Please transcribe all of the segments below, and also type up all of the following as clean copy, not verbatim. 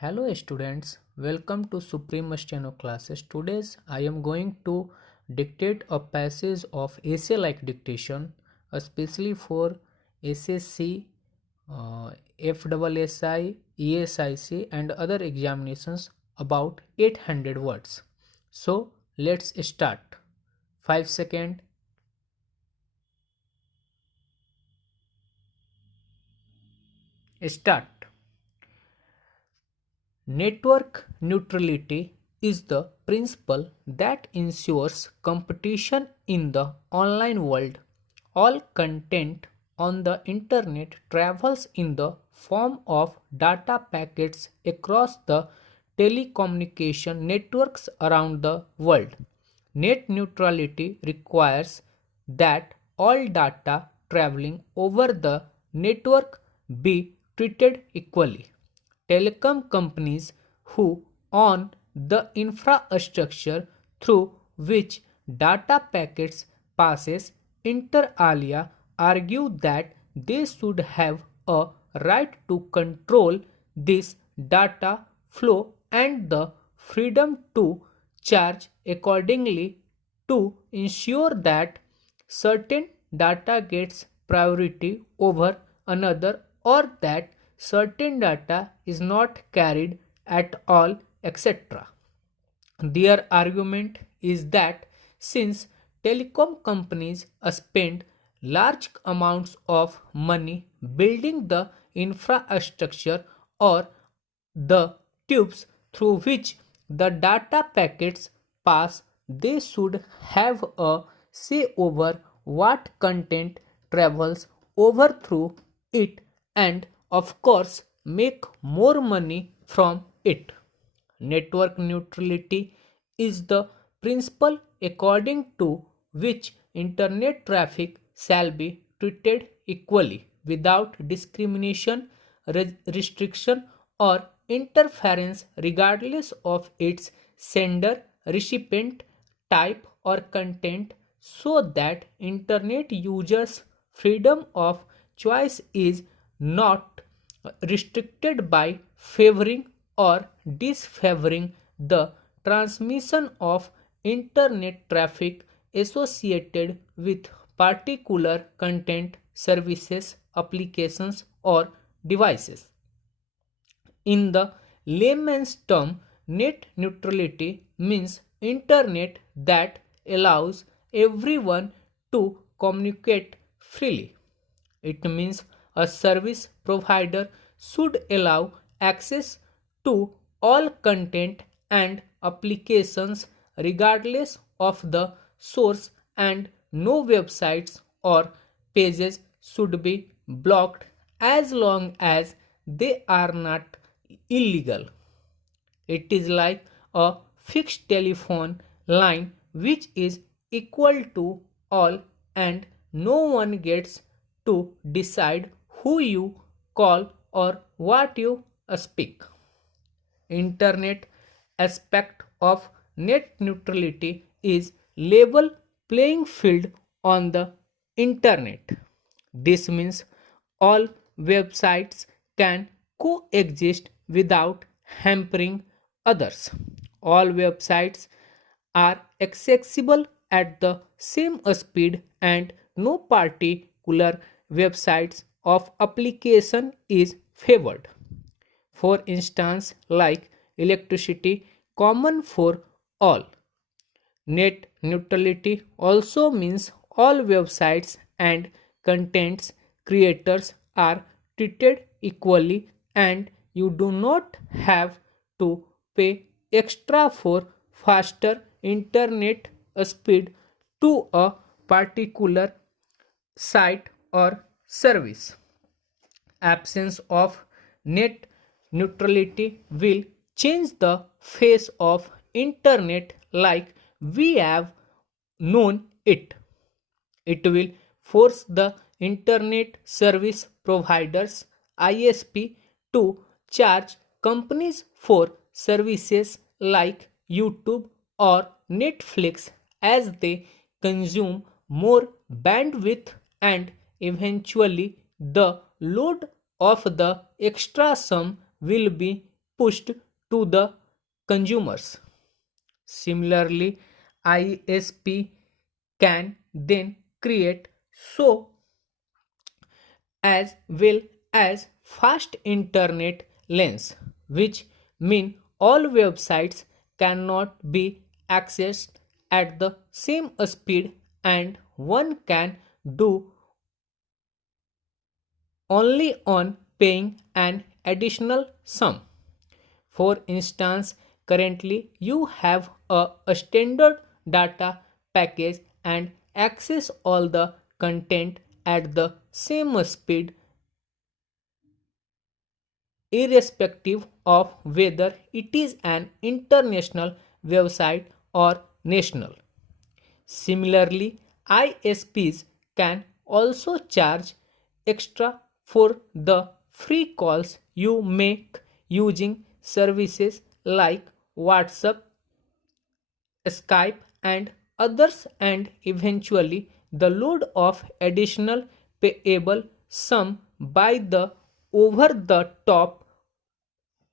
Hello students, welcome to Supreme Steno classes. Today I am going to dictate a passage of essay like dictation, especially for SSC, FSSI, ESIC and other examinations about 800 words. So let's start. 5 seconds. Start. Network neutrality is the principle that ensures competition in the online world. All content on the internet travels in the form of data packets across the telecommunication networks around the world. Net neutrality requires that all data traveling over the network be treated equally. Telecom companies who own the infrastructure through which data packets passes inter alia argue that they should have a right to control this data flow and the freedom to charge accordingly to ensure that certain data gets priority over another or that certain data is not carried at all, etc. Their argument is that since telecom companies spend large amounts of money building the infrastructure or the tubes through which the data packets pass, they should have a say over what content travels over through it and, of course, make more money from it. Network neutrality is the principle according to which internet traffic shall be treated equally without discrimination, restriction, or interference regardless of its sender, recipient, type, or content, so that internet users' freedom of choice is not restricted by favoring or disfavoring the transmission of internet traffic associated with particular content, services, applications, or devices. In the layman's term, net neutrality means internet that allows everyone to communicate freely. It means a service provider should allow access to all content and applications regardless of the source, and no websites or pages should be blocked as long as they are not illegal. It is like a fixed telephone line which is equal to all, and no one gets to decide who you call or what you speak. Internet aspect of net neutrality is level playing field on the internet. This means all websites can coexist without hampering others. All websites are accessible at the same speed, and no particular websites of application is favored. For instance, like electricity common for all. Net neutrality also means all websites and contents creators are treated equally, and you do not have to pay extra for faster internet speed to a particular site or service. Absence of net neutrality will change the face of internet like we have known it. It will force the internet service providers ISP to charge companies for services like YouTube or Netflix as they consume more bandwidth, and eventually the load of the extra sum will be pushed to the consumers. Similarly, ISP can then create so as well as fast internet lanes, which mean all websites cannot be accessed at the same speed and one can do only on paying an additional sum. For instance, currently you have a standard data package and access all the content at the same speed irrespective of whether it is an international website or national. Similarly, ISPs can also charge extra for the free calls you make using services like WhatsApp, Skype, and others, and eventually the load of additional payable sum by the over the top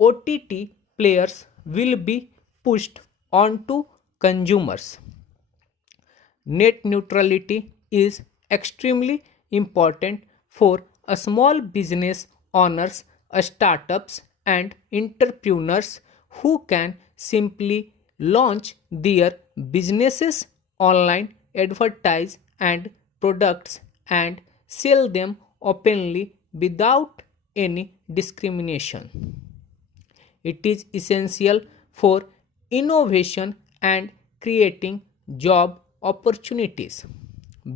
OTT players will be pushed onto consumers. Net neutrality is extremely important for a small business owners, startups, and entrepreneurs who can simply launch their businesses online, advertise and products, and sell them openly without any discrimination. It is essential for innovation and creating job opportunities.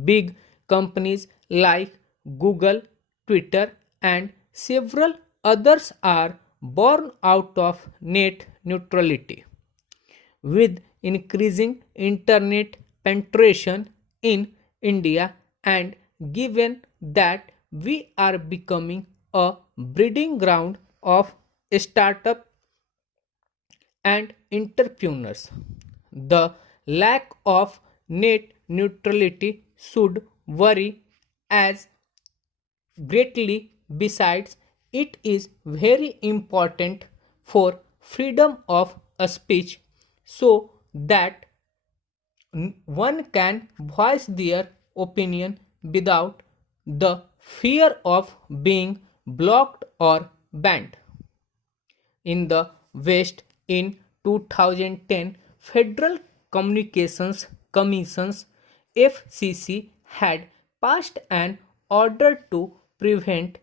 Big companies like Google, Twitter, and several others are born out of net neutrality. With increasing internet penetration in India, and given that we are becoming a breeding ground of startup and entrepreneurs, the lack of net neutrality should worry as greatly. Besides, it is very important for freedom of speech so that one can voice their opinion without the fear of being blocked or banned. In the West, in 2010, Federal Communications Commission's FCC had passed an order to prevent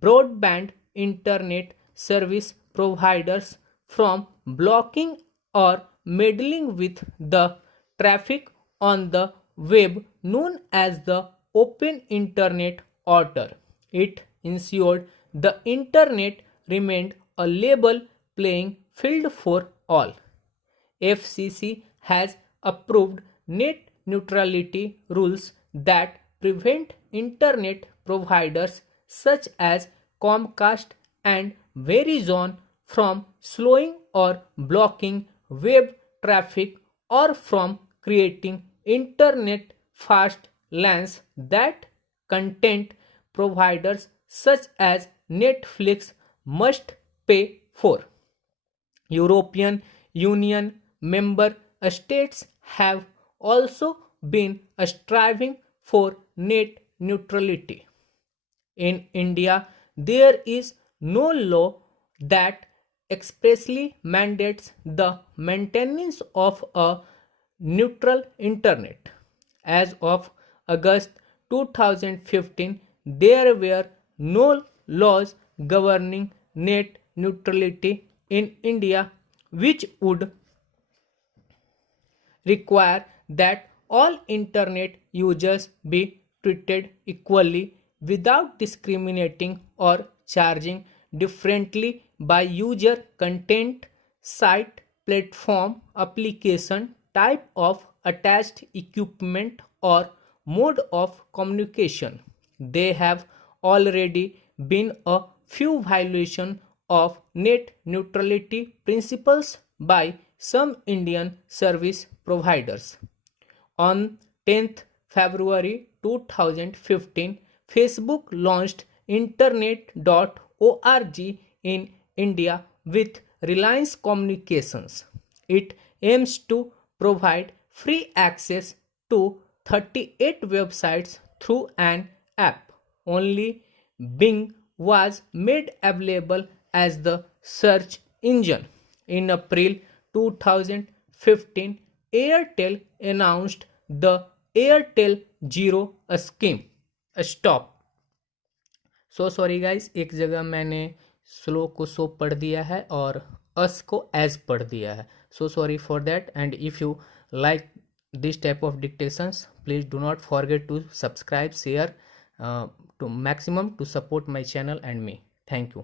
broadband internet service providers from blocking or meddling with the traffic on the web, known as the Open Internet Order. It ensured the internet remained a level playing field for all. FCC has approved net neutrality rules that prevent internet providers such as Comcast and Verizon from slowing or blocking web traffic or from creating internet fast lanes that content providers such as Netflix must pay for. European Union member states have also been striving for net neutrality. In India, there is no law that expressly mandates the maintenance of a neutral internet. As of August 2015, there were no laws governing net neutrality in India, which would require that all internet users be treated equally without discriminating or charging differently by user content, site, platform, application, type of attached equipment, or mode of communication. There have already been a few violations of net neutrality principles by some Indian service providers. On 10th February 2015, Facebook launched internet.org in India with Reliance Communications. It aims to provide free access to 38 websites through an app. Only Bing was made available as the search engine. In April 2015, Airtel announced the Airtel Zero scheme. Stop. So sorry guys, एक जगह मैंने slow को सो पढ़ दिया है और अस को as पढ़ दिया है. So sorry for that. And if you like this type of dictations, please do not forget to subscribe, share to maximum to support my channel and me. Thank you.